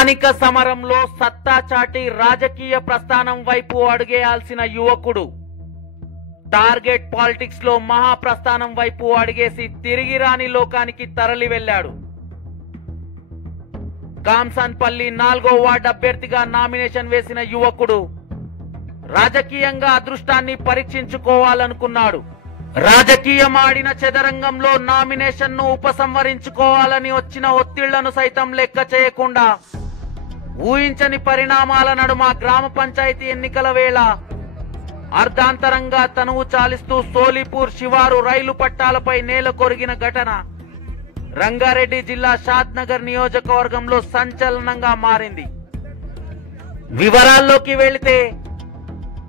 స్థానిక సమరంలో సత్తా చాటి రాజకీయ ప్రస్థానం వైపు అడుగేయాల్సిన యువకుడు టార్గెట్ పాలిటిక్స్ లో మహాప్రస్థానం వైపు అడిగేసి తిరిగి రాని లోకానికి తరలి వెళ్లాడు. కాంసన్పల్లి 4వ వార్డు అభ్యర్థిగా నామినేషన్ వేసిన యువకుడు రాజకీయంగా అదృష్టాన్ని పరీక్షించుకోవాలనుకున్నాడు. రాజకీయం ఆడిన చదరంగంలో నామినేషన్ ను ఉపసంహరించుకోవాలని వచ్చిన ఒత్తిళ్లను సైతం లెక్క చేయకుండా ఊహించని పరిణామాల నడుమ గ్రామ పంచాయతీ ఎన్నికల వేళ అర్ధాంతరంగా తనువు చాలిస్తూ సోలిపూర్ శివారు రైలు పట్టాలపై నేల కొరిగిన ఘటన రంగారెడ్డి జిల్లా షాద్ నగర్ నియోజకవర్గంలో సంచలనంగా మారింది. వివరాల్లోకి వెళితే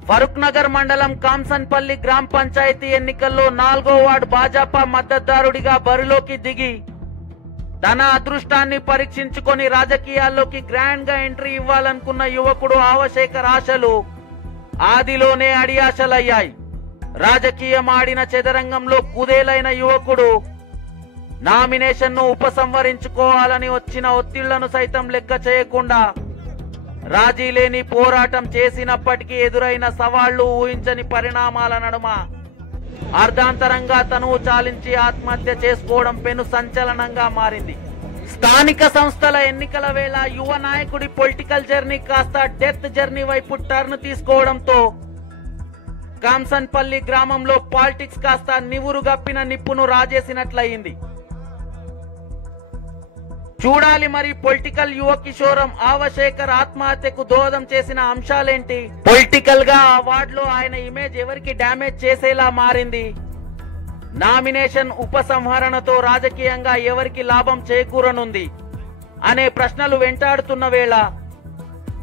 ఫరూక్ నగర్ మండలం కాంసన్పల్లి గ్రామ పంచాయతీ ఎన్నికల్లో 4వ వార్డు భాజపా మద్దతుదారుడిగా బరిలోకి దిగి తన అదృష్టాన్ని పరీక్షించుకొని రాజకీయాల్లోకి గ్రాండ్ గా ఎంట్రీ ఇవ్వాలనుకున్న యువకుడు ఆవశేఖర్ ఆశలు ఆదిలోనే అడియాశలయ్యాయి. రాజకీయం ఆడిన చదరంగంలో కుదేలైన యువకుడు నామినేషన్ ను ఉపసంహరించుకోవాలని వచ్చిన ఒత్తిళ్లను సైతం లెక్క చేయకుండా రాజీ లేని పోరాటం చేసినప్పటికీ ఎదురైన సవాళ్లు ఊహించని పరిణామాల నడుమ అర్ధాంతరంగా తనువు చాలించి ఆత్మహత్య చేసుకోవడం పెను సంచలనంగా మారింది. స్థానిక సంస్థల ఎన్నికల వేళ యువ నాయకుడి పొలిటికల్ జర్నీ కాస్త డెత్ జర్నీ వైపు టర్న్ తీసుకోవడంతో కాంసన్పల్లి గ్రామంలో పాలిటిక్స్ కాస్త నివురు గప్పిన నిప్పును రాజేసినట్లయింది. చూడాలి మరి పొలిటికల్ యువ కిషోరం ఆవశేఖర్ ఆత్మహత్యకు దోహదం చేసిన అంశాలేంటి, పొలిటికల్ గా ఆ వార్డులో ఆయన ఇమేజ్ ఎవరికి డ్యామేజ్ చేసేలా మారింది, నామినేషన్ ఉపసంహరణతో రాజకీయంగా ఎవరికి లాభం చేకూరనుంది అనే ప్రశ్నలు వెంటాడుతున్న వేళ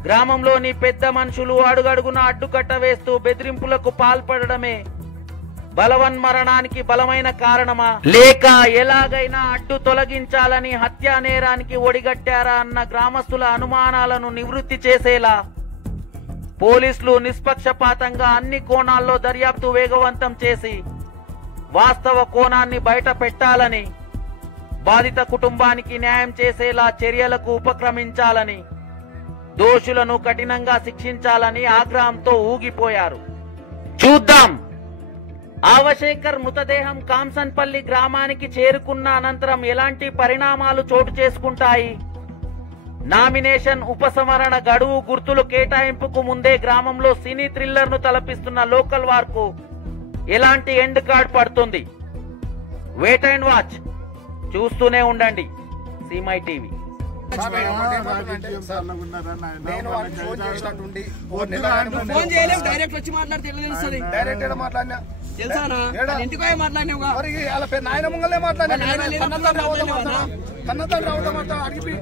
గ్రామంలోని పెద్ద మనుషులు అడుగడుగున అడ్డుకట్ట వేస్తూ బెదిరింపులకు పాల్పడడమే బలవన్మరణానికి బలమైన కారణమా, లేక ఎలాగైనా అడ్డు తొలగించాలని హత్యా నేరానికి ఒడిగట్టారా అన్న గ్రామస్తుల అనుమానాలను నివృత్తి చేసేలా పోలీసులు నిష్పక్షపాతంగా అన్ని కోణాల్లో దర్యాప్తు వేగవంతం చేసి వాస్తవ కోణాన్ని బయట పెట్టాలని, బాధిత కుటుంబానికి న్యాయం చేసేలా చర్యలకు ఉపక్రమించాలని, దోషులను కఠినంగా శిక్షించాలని ఆగ్రహంతో ఊగిపోయారు. చూద్దాం ఆవశేఖర్ మృతదేహం కాంసన్పల్లి గ్రామానికి చేరుకున్న అనంతరం ఎలాంటి పరిణామాలు చోటు చేసుకుంటాయి. నామినేషన్ ఉపసంహరణ గడువు గుర్తులు కేటాయింపుకు ముందే గ్రామంలో సినీ థ్రిల్లర్ ను తలపిస్తున్న లోకల్ వార్ కు ఎలాంటి ఎండ్ కార్డ్ పడుతుంది. వెయిట్ అండ్ వాచ్, చూస్తూనే ఉండండి సీమై టీవీ. ఇంటికి మాట్లాడినా నాయన ముంగలే మాట్లాడినా కన్నతండ్రి అవుతామంటా అడిగి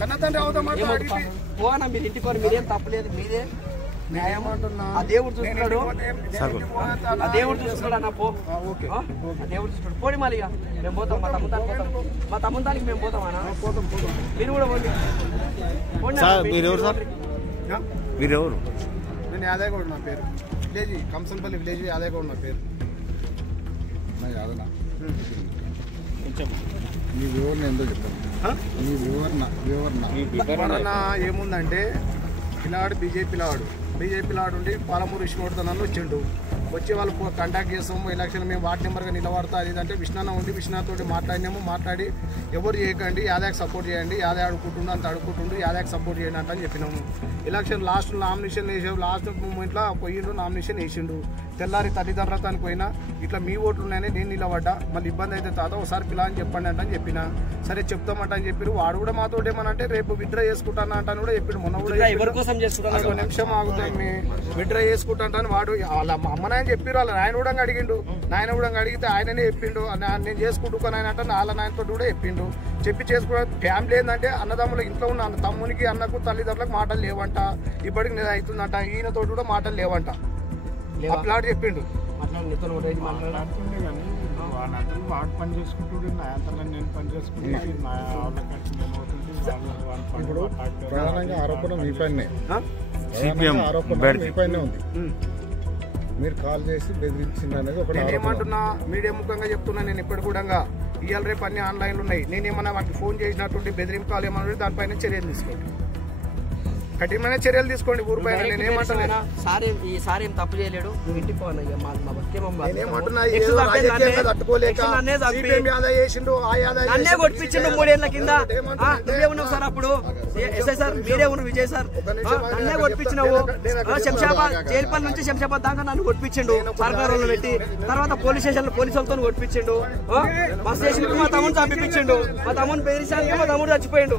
కన్నతండ్రి అవుతామంటా అడిగి పోనా మీరు ఇంటికి మీరేం తప్పలేదు, మీరే న్యాయం అంటున్నా. ఆ దేవుడు చూస్తున్నాడు, ఆ దేవుడు చూస్తున్నాడు అన్న పో, ఆ దేవుడు చూస్తున్నాడు. పోనీ మళ్ళీ మేము పోతాం, మా తమ్ముతానికి మేము పోతాం అన్న, మీరు కూడా పోండి. మీరెవరు? నేను యాదయ్యగౌడ, నా పేరు విలేజ్ కంసన్పల్లి విలేజ్ యాదయ్యగౌడ నా పేరు. యాదనా మీ వివరణ ఏందో చెప్పండి. మీ వివరణ ఏముందంటే పిల్లాడు బీజేపీ లాడు ఉండి పాలమూరు విష్ణువర్ధన్ వచ్చిండు. వచ్చి వాళ్ళు కాంటాక్ట్ చేస్తాము, ఎలక్షన్ మేము వార్డు నెంబర్గా నిలబడతా అది అంటే విష్ణాన్న ఉండి విష్ణాతోటి మాట్లాడి ఎవరు చేయకండి, యాదయ్యకి సపోర్ట్ చేయండి, యాదయ్య అడుగుకుంటుండు అంత అడుగుకుంటుండు, యాదయ్యకి సపోర్ట్ చేయండి అంటే అని చెప్పినాము. ఎలక్షన్ లాస్ట్ నామినేషన్ వేసాము, లాస్ట్ మూమెంట్లో పోయిండు, నామినేషన్ వేసిండు. తెల్లారి తల్లిదండ్రులతో పోయినా ఇట్లా మీ ఓట్లు ఉన్నాయని నేను నిలబడ్డా, మళ్ళీ ఇబ్బంది అయితే తాత ఒకసారి పిల్ల అని చెప్పండి అంటే అని చెప్పిన. సరే చెప్తామంట అని చెప్పారు. వాడు కూడా మాతో ఏమనంటే రేపు విత్డ్రా చేసుకుంటాను అంటాను కూడా చెప్పాడు. మొన్న కూడా నిమిషం ఆగుతాం విత్డ్రా చేసుకుంటా వాడు వాళ్ళ అమ్మనే చెప్పారు. వాళ్ళ నాయన కూడా అడిగిండు, నాయన కూడా అడిగితే ఆయననే చెప్పిండు నేను చేసుకుంటున్నాను ఆయన అంటే వాళ్ళ నాయనతో కూడా చెప్పిండు. చెప్పి చేసుకోవడం ఫ్యామిలీ ఏంటంటే అన్నదమ్ముల ఇంట్లో ఉన్న తమ్మునికి అన్నకు తల్లిదండ్రులకు మాటలు లేవంట, ఇప్పటికి నేను అవుతుందంట, ఈయనతో కూడా మాటలు లేవంట. అట్లా చెప్పిండు. వాడు పని చేసుకుంటుండే నేను పని చేసుకుంటే ఇప్పుడు ప్రధానంగా ఆరోపణ మీ పైనే ఉంది. మీరు కాల్ చేసి బెదిరించింది అనేది ఒకటి. ఏమంటున్నా మీడియా ముఖంగా చెప్తున్నా, నేను ఇప్పటి కూడా ఇవాళ రేపు అన్ని ఆన్లైన్లు ఉన్నాయి. నేనేమన్నా వాటికి ఫోన్ చేసినటువంటి బెదిరింపాలు ఏమన్నా దానిపైన చర్యలు తీసుకోండి, కఠినమైన చర్యలు తీసుకోండి ఊరి పైన. నేనేమంటున్నా ఈసారి ఏం తప్పు చేయలేడు, నువ్వు ఇంటికి పోవాలి. నన్నే కొట్టించిండు 3 ఏళ్ల కింద. నువ్వే ఉన్నావు సార్ అప్పుడు, ఎస్ఐ సార్ మీరే ఉన్నారు, విజయ్ సార్ నన్నే కొట్టించినావు. శంషాబాద్ జైలుపల్లి నుంచి శంషాబాద్ దాకా నన్ను కొట్టించిండు సర్కారులను పెట్టి. తర్వాత పోలీస్ స్టేషన్ పోలీసులతో కొట్టించిండు. బస్ స్టేషన్ మా తమ్ముడు చంపించిండు. మా తమ్ముడు బెదిరించాక మా తమ్ముడు చచ్చిపోయిండు.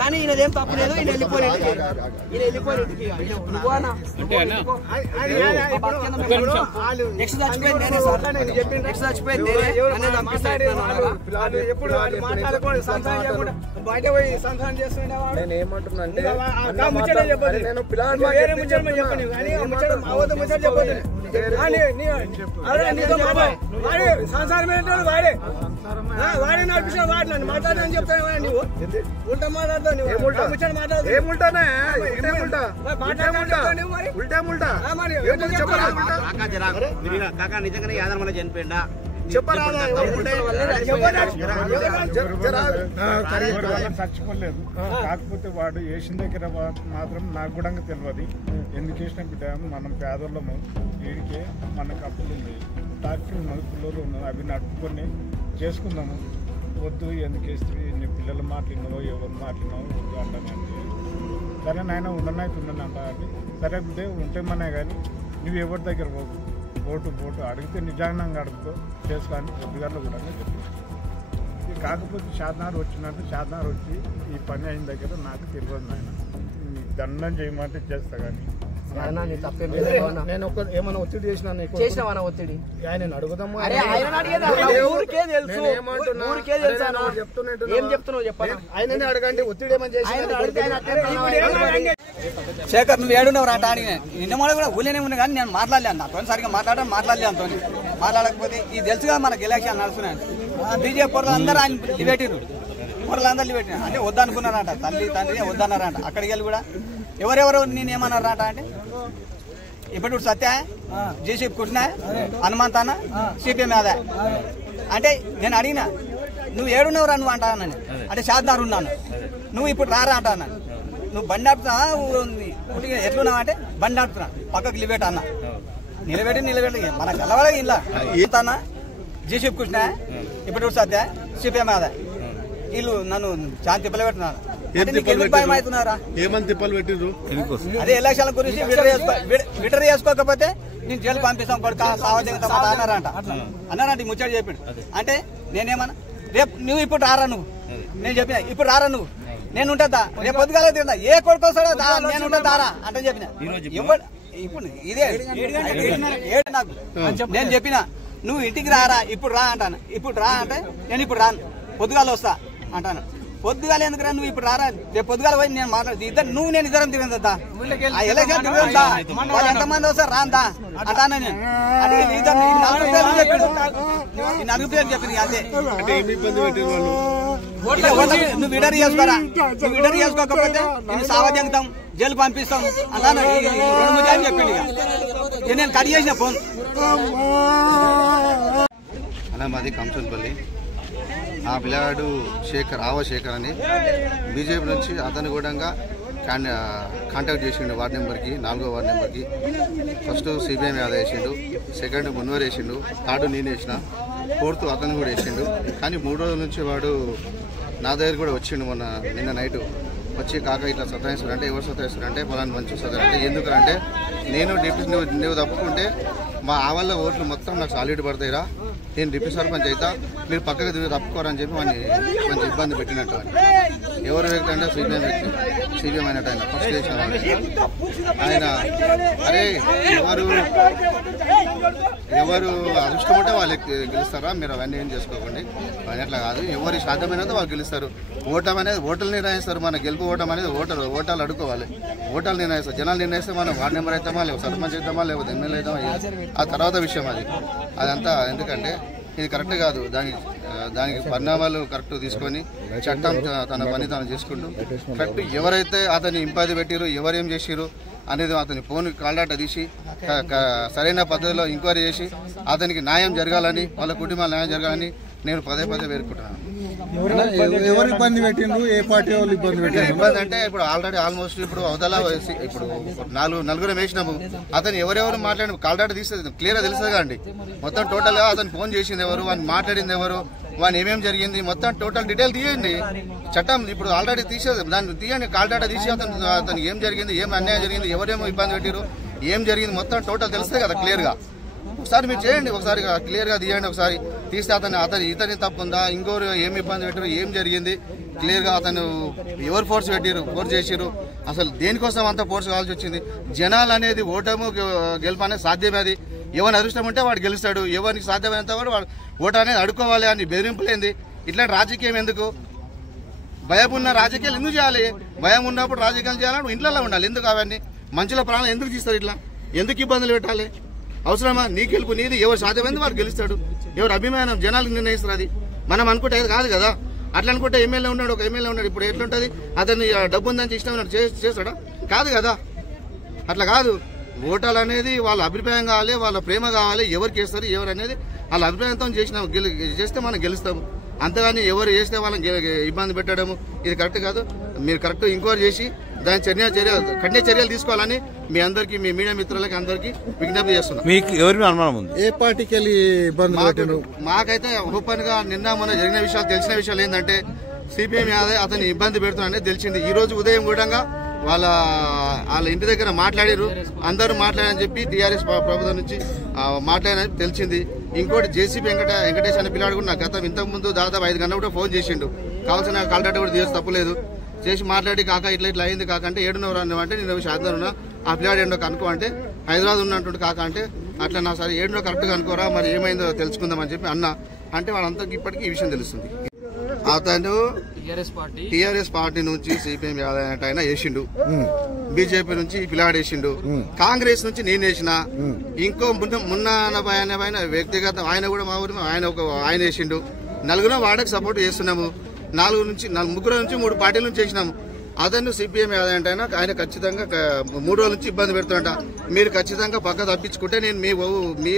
కానీ ఈయనదేం తప్పు లేదు. ఈయన వెళ్ళిపోయాడు. నెక్స్ట్ చచ్చిపోయింది నేనే సార్. నెక్స్ట్ చచ్చిపోయింది నేనే చంపిస్తాను. బయట పోయి సంసారం చేస్తున్నాడు. నేను ఏమంటున్నా అంటే సంసారం ఏంటో వాడే వాడే నడిపించిన వాడిని మాట్లాడని చెప్తాను. నువ్వు ఉల్టా మాట్లాడతావు. నిజంగానే యాదన చనిపోయిందా చచ్చిపోలేదు. కాకపోతే వాడు వేసిన దగ్గర మాత్రం నాకు కూడా తెలియదు ఎందుకు వేసిన బిడ్డ. మనం పేదోళ్ళము, వీడికే మనకు అప్పులు ఉంది, డాక్టర్ ఉన్నది, పిల్లలు ఉన్నది, అవి నడుపుకొని చేసుకుందాము. వద్దు ఎందుకు వేస్తే నీ పిల్లలు మాట్లాడినావో ఎవరు మాట్లాడినావో వద్దు అంటానంటే, సరే నాయన ఉండనైతే ఉండనంట అని. సరే బిడ్డ ఉంటేమనే కానీ నువ్వు ఎవరి దగ్గర పోకు, ఓటు అడిగితే నిజానంగా అడుగుతూ చేసుకోని పొద్దుగాల్లో కూడా చెప్పి. కాకపోతే షాద్నార్ వచ్చినట్టు షాద్నార్ వచ్చి ఈ పని అయిన దగ్గర నాకు తెలియదు నాయన, దండం చేయమంటే చేస్తా. కానీ నేను ఏమైనా ఒత్తిడి చేసినా ఒత్తిడి ఆయన అడుగుదాము. ఆయననే అడగండి. ఒత్తిడి ఏమని చేసి శేఖర్ నువ్వు ఏడున్నావు రా అని నిన్న మొన్న కూడా ఊళ్ళోనే ఉన్నా కానీ నేను మాట్లాడలేను. నాతో సరిగ్గా మాట్లాడలే అంతో. మాట్లాడకపోతే ఇది తెలుసుగా మనకి ఎలక్షన్ నడుస్తున్నాయి. బీజేపీ పొరలు అందరూ ఆయన పెట్టిరు, పొరలు అందరూ పెట్టిన అంటే వద్దనుకున్నారంట. తల్లి తండ్రి వద్దన్నారంట. అక్కడికి వెళ్ళి కూడా ఎవరెవరు నేనేమన్నారట అంటే ఇప్పుడు సత్య జేసీపీ కృష్ణ హనుమంత్ అన్న సిపిఎం యాదా అంటే నేను అడిగినా నువ్వు ఏడున్నావురా నువ్వు అంటానని. అంటే షాద్నార్ ఉన్నాను, నువ్వు ఇప్పుడు రారా అంటాను. నువ్వు బండి ఆడుతున్నా ఎట్లున్నావు అంటే బండి ఆడుతున్నా పక్కకు నిలబెట్ట అన్న. నిలబెట్టి మనకు తెలవాలి ఇలా అన్న జేసీపీ కృష్ణ ఇప్పుడు సత్య సిపిఎం యాదా వీళ్ళు నన్ను చాలా తిప్పలు పెడుతున్నారు. భయం అవుతున్నారా? ఏమని తిప్పలు పెట్టిరు? అదే ఎలక్షన్ల గురించి విటర్ చేసుకోకపోతే నేను జైలు పంపిస్తాం కొడుక సావధికత అన్నారంట. ముచ్చట చెప్పాడు. అంటే నేనేమన్నా రేపు నువ్వు ఇప్పుడు రారా, నువ్వు నేను చెప్పిన ఇప్పుడు రారా, నువ్వు నేను ఉంటుందా రేపు పొద్దుగాల తింటా ఏ కొడుకు వస్తాడో నేను ఉంటా దారా అంటే చెప్పిన. ఇప్పుడు ఇదే నాకు నేను చెప్పిన నువ్వు ఇంటికి రారా ఇప్పుడు రా అంటాను. ఇప్పుడు రా అంటే నేను ఇప్పుడు రాను, పొద్దుగాల వస్తా అంటాను. పొద్దుగాల ఎందుకురా నువ్వు ఇప్పుడు రారా, రేపు పొద్దుగాల పోయి నేను మాట్లాడుతూ ఇద్దరు నువ్వు నేను ఇద్దరం తిరుగుతా ఆ ఎలక్షన్ తిరుగుతా వాళ్ళు ఎంతమంది వస్తారు రాందా అంటాను నేను. అంటే ఈ 4 పేర్లు చెప్పింది అంతే. నువ్వు విడర్ చేసుకోరా, నువ్వు విడర్ చేసుకోకపోతే నేను సావధికం జైలు పంపిస్తాం అంటాను. 2 సార్లు చెప్పింది. ఇక నేను కట్ చేసిన ఫోన్. అలా మాది కంసన్పల్లి. ఆ పిల్లగాడు శేఖర్ అని బీజేపీ నుంచి అతను కూడా కాంటాక్ట్ చేసిండు వార్డు నెంబర్కి, 4వ వార్డు నెంబర్కి. ఫస్ట్ సిపిఎం యాదవ్ వేసిండు, సెకండ్ మున్వర్ వేసిండు, థర్డ్ నేను వేసిన, 4th అతను కూడా వేసిండు. కానీ 3 రోజుల నుంచి వాడు నా దగ్గర కూడా వచ్చిండు. నిన్న నైట్ వచ్చి కాక ఇట్లా సతాయిస్తారు అంటే ఎవరు సతాయిస్తారు అంటే పలానా మంచి సతాయి అంటే ఎందుకంటే నేను డిప్యూటీ నువ్వు తప్పుకుంటే మా ఆవాళ్ళ ఓట్లు మొత్తం నాకు సాలిడ్ పడతాయిరా, నేను డిప్యూటీ సర్పంచ్ అయితే మీరు పక్కకి తిరిగి తప్పుకోరని చెప్పి వాడిని కొంచెం ఇబ్బంది పెట్టినట్టు. ఎవరు వ్యక్తి అంటే సిపిఎం అయినట్టు ఆయన ఫస్ట్ చేసిన ఆయన. అరే ఎవరు అదృష్టం ఉంటే వాళ్ళకి గెలుస్తారా, మీరు అవన్నీ ఏం చేసుకోకండి. అని అట్లా కాదు, ఎవరి సాధ్యమైనదో వాళ్ళు గెలుస్తారు. ఓటం అనేది ఓటర్లు నిర్ణయిస్తారు. మన గెలుపు ఓటం అనేది ఓటాలు అడుకోవాలి. ఓటాలు నిర్ణయిస్తారు, జనాలు నిర్ణయిస్తే మనం వార్డు నెంబర్ అవుతామా, లేకపోతే సర్పంచ్ అవుతామా, లేకపోతే ఎమ్మెల్యే అవుతామా, ఆ తర్వాత విషయం అదంతా. ఎందుకంటే ఇది కరెక్ట్ కాదు. దానికి పరిణామాలు కరెక్ట్ తీసుకొని చట్టం తన పని తాను చేసుకుంటూ కరెక్ట్ ఎవరైతే అతన్ని ఇంపాది పెట్టిరు, ఎవరేం చేసిరు అనేది అతని ఫోన్ కాల్ డేటా తీసి సరైన పద్ధతిలో ఎంక్వైరీ చేసి అతనికి న్యాయం జరగాలని వాళ్ళ కుటుంబాల న్యాయం జరగాలని నేను పదే వేడుకుంటున్నాను. ఎవరు ఇబ్బంది పెట్టిండ్రు, ఏ పార్టీ వాళ్ళు ఇబ్బంది పెట్టారు? ఇబ్బంది అంటే ఇప్పుడు ఆల్రెడీ ఆల్మోస్ట్ ఇప్పుడు అవతల ఇప్పుడు నలుగురు వేసినాము. అతను ఎవరెవరు మాట్లాడి కాల్ డేటా తీసేది క్లియర్గా తెలుస్తుంది కదండి. మొత్తం టోటల్గా అతను ఫోన్ చేసింది ఎవరు, వాడిని మాట్లాడింది ఎవరు, వాడిని ఏమేమి జరిగింది మొత్తం టోటల్ డీటెయిల్ తీయండి. చట్టం ఇప్పుడు ఆల్రెడీ తీసేది దాన్ని తీయండి. కాల్ డేటా తీసి అతను ఏం జరిగింది, ఏం అన్యాయం జరిగింది, ఎవరేమో ఇబ్బంది పెట్టారు, ఏం జరిగింది మొత్తం టోటల్ తెలుస్తుంది కదా క్లియర్గా. ఒకసారి మీరు చేయండి, ఒకసారి క్లియర్గా తీయండి. ఒకసారి తీస్తే ఇతని తప్పు ఉందా, ఇంకోరు ఏమి ఇబ్బంది పెట్టారు, ఏం జరిగింది క్లియర్గా, అతను ఎవరు ఫోర్స్ చేసిరు, అసలు దేనికోసం అంతా ఫోర్స్ కావాల్సి వచ్చింది. జనాలు అనేది ఓటము గెలుపు అనేది సాధ్యమే. అది ఎవరిని అదృష్టం ఉంటే వాడు గెలుస్తాడు, ఎవరికి సాధ్యమైనంత వాడు ఓటు అనేది అడుక్కోవాలి అని బెదిరింపులేంది. ఇట్లాంటి రాజకీయం ఎందుకు? భయం ఉన్న రాజకీయాలు ఎందుకు చేయాలి? భయం ఉన్నప్పుడు రాజకీయాలు చేయాలని ఇంట్లో ఉండాలి. ఎందుకు అవన్నీ మనుషుల ప్రాణాలు ఎందుకు తీస్తారు? ఇట్లా ఎందుకు ఇబ్బందులు పెట్టాలి? అవసరమా? నీ గెలుపు నీది, ఎవరు సాధ్యమైంది వాడు గెలుస్తాడు, ఎవరు అభిమానం జనాలకు నిర్ణయిస్తారు. అది మనం అనుకుంటే అది కాదు కదా. అట్లా అనుకుంటే ఎమ్మెల్యే ఉన్నాడు, ఒక ఎమ్మెల్యే ఉన్నాడు, ఇప్పుడు ఎట్లుంటుంది? అతన్ని డబ్బు ఉందని ఇష్టం చేస్తాడా? కాదు కదా. అట్లా కాదు. ఓటాలు అనేది వాళ్ళ అభిప్రాయం కావాలి, వాళ్ళ ప్రేమ కావాలి. ఎవరికి వేస్తారు ఎవరు అనేది వాళ్ళ అభిప్రాయంతో చేస్తే మనం గెలుస్తాము. అంతగాని ఎవరు చేస్తే వాళ్ళని ఇబ్బంది పెట్టడము ఇది కరెక్ట్ కాదు. మీరు కరెక్ట్ ఎంక్వైరీ చేసి దాని కఠిన చర్యలు తీసుకోవాలని మీ అందరికి, మీ మీడియా మిత్రులకి అందరికి విజ్ఞప్తి చేస్తున్నాం. మీకు ఎవరి అనుమానం ఉంది? ఏ పార్టీకి వెళ్ళి ఇబ్బంది? మాకైతే ఓపెన్ గా నిన్న మొన్న జరిగిన విషయాలు, తెలిసిన విషయాలు ఏంటంటే సిపిఎం యాదవ్ అతన్ని ఇబ్బంది పెడుతున్నారని తెలిసింది. ఈ రోజు ఉదయం కూడా వాళ్ళ ఇంటి దగ్గర మాట్లాడారు, అందరూ మాట్లాడని చెప్పి టీఆర్ఎస్ ప్రభుత్వం నుంచి మాట్లాడని తెలిసింది. ఇంకోటి జేసీపీ వెంకటేష్ అనే పిల్లాడు కూడా నాకు గతం ఇంతకు ముందు దాదాపు 5 గంటలు కూడా ఫోన్ చేసిండు. కావాల్సిన కాల్ డేటా కూడా తీసి తప్పలేదు. చేసి మాట్లాడి కాక ఇట్లా అయింది కాక అంటే 7:30 అంటే నేను శాతం ఉన్నా, ఆ పిల్లాడు ఏంటో కనుక్కో అంటే హైదరాబాద్ ఉన్నట్టు కాక అంటే అట్లా నా సరే 7 కరెక్ట్గా అనుకోరా, మరి ఏమైందో తెలుసుకుందామని చెప్పి అన్న అంటే వాళ్ళందరికీ ఇప్పటికీ ఈ విషయం తెలుస్తుంది. అతను టీఆర్ఎస్ పార్టీ నుంచి సిపిఎం యాదవ్ ఆయన వేసిండు, బీజేపీ నుంచి పిల్లాడు వేసిండు, కాంగ్రెస్ నుంచి నేను వేసిన, ఇంకో మున్న వ్యక్తిగత ఆయన కూడా మా ఊరి ఆయన వేసిండు. నలుగురు వాడకి సపోర్ట్ చేస్తున్నాము. ముగ్గురు నుంచి 3 పార్టీల నుంచి చేసినాము. అతను సిపిఎం యాదవ్ ఆయన ఖచ్చితంగా 3 రోజుల నుంచి ఇబ్బంది పెడుతున్నట. మీరు ఖచ్చితంగా పక్క తప్పించుకుంటే నేను మీ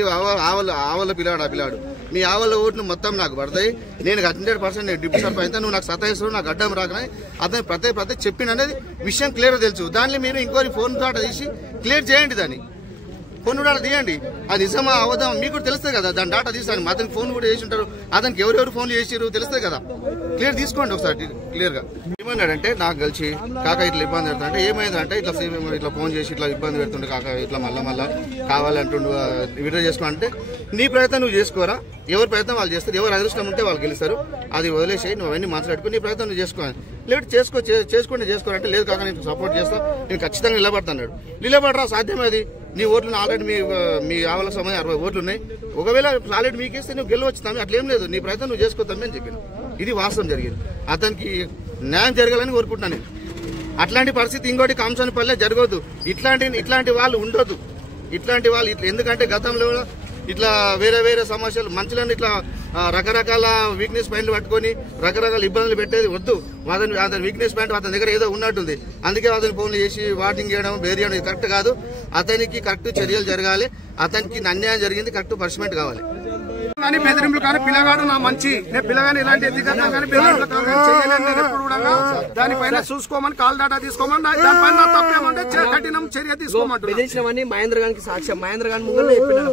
ఆవల పిల్లాడు మీ ఆవల ఓట్లు మొత్తం నాకు పడతాయి. నేను 100% నేను డిప్యూటీ సర్పంచ్ అయితే నువ్వు నాకు సతాయిస్తావు, నాకు అడ్డం రాకనే అతను ప్రతి చెప్పిండు అనేది విషయం క్లియర్ తెలుసు. దాన్ని మీరు ఇంకోరి ఫోన్ ద్వారా తీసి క్లియర్ చేయండి. దాన్ని ఫోన్ కూడా తీయండి. అది నిజమా అవదాం మీకు కూడా తెలుస్తుంది కదా. దాని డాటా తీసాను. అతనికి ఫోన్ కూడా చేసి ఉంటారు. అతనికి ఎవరెవరు ఫోన్లు చేసారు తెలుస్తుంది కదా. క్లియర్ తీసుకోండి ఒకసారి క్లియర్ గా. ఏమన్నాడంటే నాకు కలిసి కాక ఇట్లా ఇబ్బంది పెడతా అంటే ఏమైందంటే ఇట్లా ఫోన్ చేసి ఇట్లా ఇబ్బంది పెడుతుండే కాక ఇట్లా మళ్ళా కావాలంటుండు విడ్రా చేసుకోవాలంటే నీ ప్రయత్నం నువ్వు చేసుకోరా. ఎవరి ప్రయత్నం వాళ్ళు చేస్తారు. ఎవరు అదృష్టం ఉంటే వాళ్ళు గెలుస్తారు. అది వదిలేసి నువ్వు అవన్నీ మాట్లాడుకుని నీ ప్రయత్నం నువ్వు చేసుకోవాలి. లేదు చేసుకోవాలంటే లేదు కాక నేను సపోర్ట్ చేస్తా, నేను ఖచ్చితంగా నిలబడతాడు. నిలబడరా సాధ్యమేది. నీ ఓట్లు ఆల్రెడీ మీ ఆవల సమయం 60 ఓట్లు ఉన్నాయి. ఒకవేళ ఆల్రెడీ మీకేస్తే నువ్వు గెలవచ్చుతాము. అట్లేం లేదు. నీ ప్రయత్నం నువ్వు చేసుకోతామని అని చెప్పాను. ఇది వాస్తవం జరిగింది. అతనికి న్యాయం జరగాలని కోరుకుంటున్నాను నేను. అట్లాంటి పరిస్థితి ఇంకోటి కాంసనపల్లె జరగవద్దు. ఇట్లాంటి వాళ్ళు ఉండొద్దు. ఇట్లాంటి వాళ్ళు ఎందుకంటే గతంలో ఇట్లా వేరే సమస్యలు మనుషులను ఇట్లా రకరకాల వీక్నెస్ పాయింట్లు పట్టుకొని రకరకాల ఇబ్బందులు పెట్టేది వద్దు. అతని వీక్నెస్ పాయింట్ అతని దగ్గర ఏదో ఉన్నట్టుంది. అందుకే అతని ఫోన్లు చేసి వాటింగ్ చేయడం బేరియడం ఇది కరెక్ట్ కాదు. అతనికి కరెక్ట్ చర్యలు జరగాలి. అతనికి అన్యాయం జరిగింది, కరెక్ట్ పనిష్మెంట్ కావాలి. కానీ బెదిరింపులు కానీ పిల్లగాడు నా మంచి, నేను పిల్లగాని ఇలాంటి ఎదిగన్నా కానీ ఎప్పుడు కూడా దానిపైన చూసుకోమని కాల్ డేటా తీసుకోమని దానిపైన తప్పేమంటే కఠినం చర్య తీసుకోమంటారు. బెదిరించినవన్నీ మహేంద్ర గారికి సాక్ష్యం. మహేంద్ర గారి ముందు చెప్పిండు,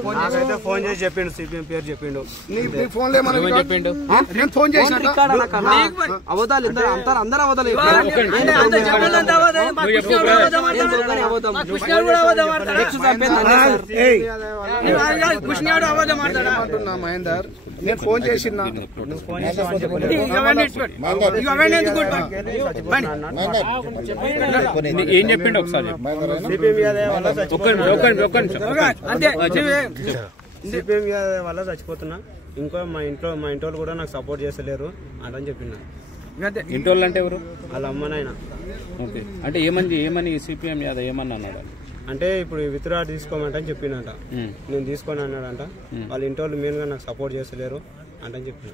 ఫోన్ చేసి చెప్పిండు, సిపిఎం పేరు చెప్పిండు. నీ ఫోన్ లో చెప్పిండు. నేను ఫోన్ చేసిన అవధాలు అందరూ అవధాలు మహేందర్ నేను ఫోన్ చేసిన ఏం చెప్పిండు ఒకసారి. సిపిఎం వల్ల చచ్చిపోతున్నా, ఇంకో మా ఇంట్లో వాళ్ళు కూడా నాకు సపోర్ట్ చేస్తలేరు అని చెప్పిండు. ఇంట్లో అంటే ఎవరు? వాళ్ళ అమ్మనైనా. ఓకే, అంటే ఏమని సిపిఎం యాదవ్ ఏమన్నా అన్నాడు? అంటే ఇప్పుడు విత్డ్రా తీసుకోమంటని చెప్పిందంట. నేను తీసుకొని అన్నాడంట. వాళ్ళ ఇంటి వాళ్ళు మెయిన్ గా నాకు సపోర్ట్ చేస్తలేరు అంటే చెప్పిన.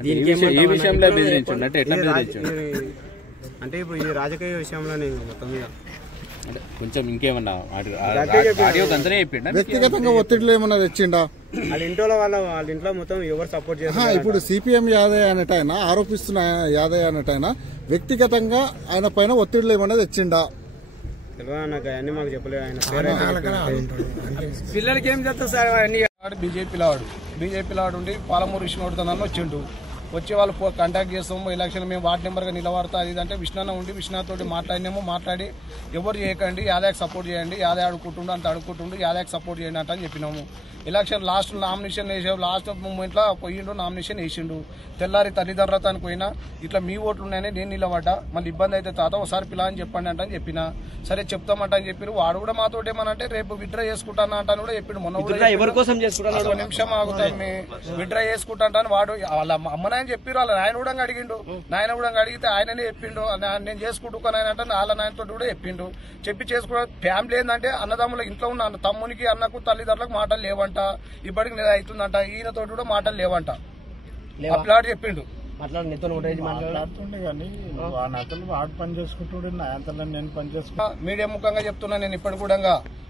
అంటే ఇప్పుడు ఈ రాజకీయ విషయంలో నేను మొత్తం మీద అంటే కొంచెం ఇంకేమన్నా ఆడియో గంతనే చెప్పిండా? వ్యక్తిగతంగా ఒత్తిడిలో ఏమన్నా తెచ్చిండా? వాళ్ళ ఇంట్లో మొత్తం ఎవరు సపోర్ట్ చేస్తారు. ఇప్పుడు సిపిఎం యాదయ్య అన్నట్టు ఆరోపిస్తున్న యాదయ్య అన్నట్టు వ్యక్తిగతంగా ఆయన పైన ఒత్తిడిలో ఏమన్నా తెచ్చిండా? తెలియదు నాకు, అవన్నీ మాకు చెప్పలేదు. ఆయన పిల్లలకి ఏం చేస్తారు సార్? బీజేపీ లాడు ఉండి పాలమూరు విష్ణువర్ధన్ నన్ను వచ్చిండు. వచ్చి వాళ్ళు కాంటాక్ట్ చేస్తాము, ఎలక్షన్ మేము వార్డు నెంబర్గా నిలబడతా అది అంటే విష్ణన్న ఉండి విష్ణుతోటి మాట్లాడినాము. మాట్లాడి ఎవరు చేయకండి, యాదయ్యకి సపోర్ట్ చేయండి, యాదయ్య అడుక్కుంటుండు అంత అడుక్కుంటుండు, యాదయ్యకి సపోర్ట్ చేయండి అంట అని చెప్పినాము. ఎలక్షన్ లాస్ట్ నామినేషన్ వేసాము, లాస్ట్ మూమెంట్లో పోయిండు, నామినేషన్ వేసిండు. తెల్లారి తల్లిదండ్రులతానికి పోయినా ఇట్లా మీ ఓట్లు ఉన్నాయని నేను నిలబడ్డా, మళ్ళీ ఇబ్బంది అయితే తాత ఒకసారి పిల్ల అని చెప్పండి అంట అని చెప్పిన. సరే చెప్తామంట అని చెప్పారు. వాడు కూడా మాతో ఏమనంటే రేపు విత్డ్రా చేసుకుంటాను అంటాను కూడా చెప్పిండు. మొన్న ఎవరి కోసం చేసుకుంటాను? ఒక నిమిషం ఆగుతాం, విత్డ్రా చేసుకుంటా అని వాడు వాళ్ళ అమ్మనాయని చెప్పారు. వాళ్ళ నాయన కూడా అడిగిండు, నాయన కూడా అడిగితే ఆయననే చెప్పిండు నేను చేసుకుంటున్నాను ఆయన అంటే వాళ్ళ నాయనతో కూడా చెప్పిండు. చెప్పి చేసుకున్న ఫ్యామిలీ ఏంటంటే అన్నదమ్ముల ఇంట్లో ఉన్న తమ్మునికి అన్నకు తల్లిదండ్రులకు మాటలు లేవంట, ఇప్పటికి నేను అవుతుందంట, ఈయనతో కూడా మాటలు లేవంట. అట్లాంటి చెప్పిండు. మాట్లాడుతుండే కానీ అతను వాడు పని చేసుకుంటుండే, నా అంతలో నేను పని చేసుకుంటా. మీడియా ముఖంగా చెప్తున్నా, నేను ఇప్పటి కూడా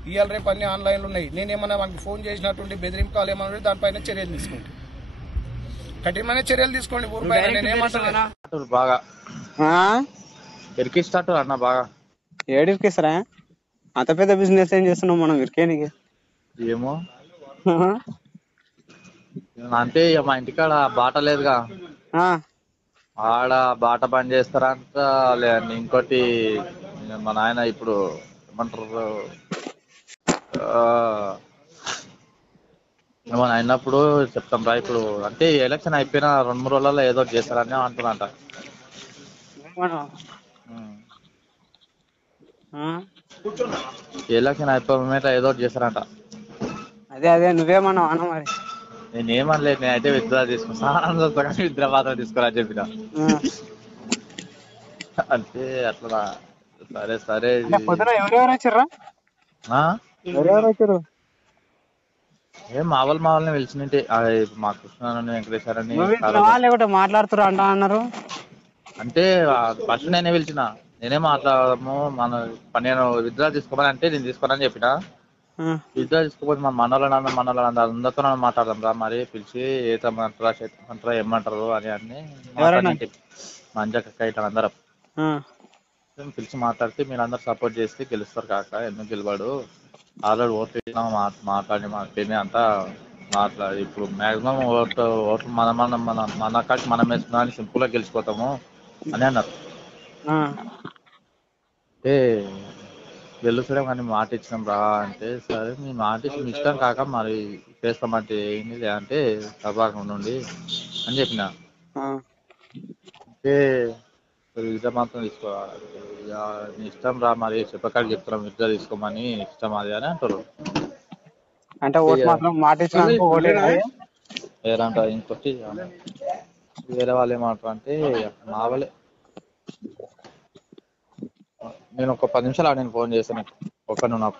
ఇవాళ రేపు అన్ని ఆన్లైన్లు ఉన్నాయి. నేనేమన్నా వానికి ఫోన్ చేసినటువంటి బెదిరింపులు ఏమన్నా దానిపైన చర్యలు తీసుకోండి, కఠినమైన చర్యలు తీసుకోండి. ఊరిపైన నేనేమంటాను బాగా ఇరికిస్తాడు అన్న, బాగా ఏడికిస్తారా? అంత పెద్ద బిజినెస్ ఏం చేస్తున్నాం మనం ఇరికేనికి? ఏమో అంటే మా ఇంటికాడ బాట లేదుగా, ఆడ బాట పని చేస్తారంట. లేదండి ఇంకోటి మా నాయన ఇప్పుడు ఏమంటారు ఏమన్నా అయినప్పుడు చెప్తాం రా. ఇప్పుడు అంటే ఎలక్షన్ అయిపోయిన 2-3 రోజులలో ఏదో చేస్తారని అంటున్నాంట. ఎలక్షన్ అయిపోయిన ఏదో చేస్తారంట. అదే నువ్వేమన్నావు అన్న? మరి నేనేమనలేదు, నేనైతే విత్డ్రా తీసుకున్నాను, విత్డ్రా మాత్రం తీసుకోవాలని చెప్పిన. అంటే అట్లా సరే సరే. ఎవరెవరు వచ్చారా? ఏం మా వాళ్ళని పిలిచినట్టే, మా కృష్ణ వెంకటేశ్వరని మాట్లాడుతురా అంట అన్నారు. అంటే ఫస్ట్ నేనే పిలిచిన, నేనే మాట్లాడము నేను విత్డ్రా తీసుకోమని అంటే నేను తీసుకోనని చెప్పిన. విత్డ్రా తీసుకోకపోతే మన మనోళ్ళ అందరితో మాట్లాడదాం రా, మరి పిలిచి ఏమంటారా ఏమంటారు అని అన్ని మంజక్క ఇట్లా అందరం పిలిచి మాట్లాడితే మీరు అందరు సపోర్ట్ చేస్తే గెలుస్తారు కాక, ఎందుకు గెలవాడు, ఆల్రెడీ ఓట్లు వేసినాం, మాట్లాడి మాట్లాడి అంతా మాట్లాడి ఇప్పుడు మాక్సిమం ఓట్లు మన కాకి మనం వేసుకున్నా సింపుల్ గా గెలిచిపోతాము అని అన్నారు. అంటే గెలుస్తాం కానీ మాట ఇచ్చినాం రా అంటే, సరే మీ మాట ఇచ్చి ఇష్టం కాక మరి చేస్తామంటే ఏంటి లేదంటే సభాగం నుండి అని చెప్పిన. అంటే విద్య మాత్రం తీసుకోవాలి, నీ ఇష్టం రా, మరి చెప్పకాడికి చెప్తున్నాం విద్య తీసుకోమని, ఇష్టం అది అని అంటారు. అంటే ఏరంట ఇంకొకటి వేరే వాళ్ళు ఏమంటారు అంటే మా వాళ్ళే. నేను ఒక 10 నిమిషాలు నేను ఫోన్ చేస్తాను, ఒక్క నువ్వు నాకు